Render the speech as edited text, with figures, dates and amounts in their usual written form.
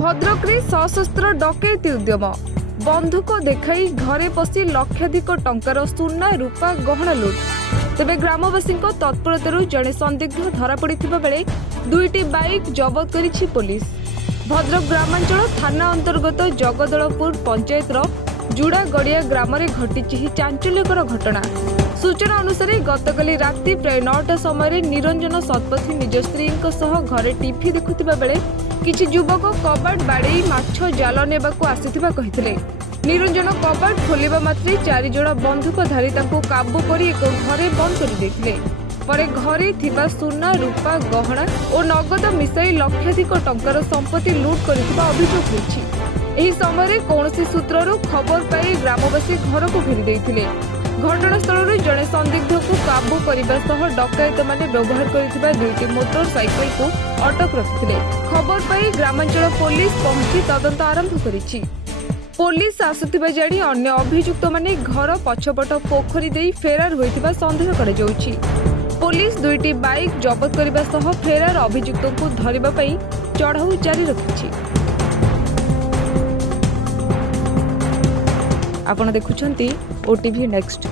भद्रक रे सशस्त्र डकैती उद्यम बंधुक देखाई घरे पशि लक्षाधिक टंकार सुना रूपा गहना लुट। तेबे ग्रामवासी तत्परतारू जड़े संदिग्ध धरा पड़िथिबा बेले दुईटी बाइक जबत करिछि पुलिस। भद्रक ग्रामांचल थाना अंतर्गत जगदलपुर पंचायत जुड़ा गड़िया ग्राम में घटी चांचल्यकर घटना। सूचना अनुसार गतकाली राति प्राय 9टा समय निरंजन शतपथी निज स्त्री घरे टीवी देखुथिबा बेले किछि युवक कबाट बाड़े माछ जाल नेबाकू आसिथिबा कहिथिले। निरंजन कबाट खोलिबा मात्रे 4 जण बंधुकधारी तांको काबू करी एक घरे बंद करि दैथिले। परे घरे थिबा सुना रूपा गहना और नगद मिसाई लक्षाधिक टंकार संपत्ति लूट करिथिबा अभियोग होइछि। एही समय कौनसी सूत्ररू खबर पाई ग्रामवासी घर को फेरी दैथिले। घटनास्थल जड़े संदिग्ध को काबू करने सह डकायत माने व्यवहार करथिबा दुईटी मोटरसाइकेल को अटक रखिथिले। खबर पाई ग्रामांचल पुलिस पहुंची तदंत आरंभ करिछि। पुलिस आसुथिबा जानी अन्य अभियुक्त माने घर पछपट पोखरी देई फेरार होइथिबा संदेह करा जाउछि। पुलिस दुईटी बाइक जबत करने सह फेरार अभियुक्त को धरिबा पई चढ़ाऊ जारी रखिछि। आपण देखुछंती ओटीवी नेक्स्ट।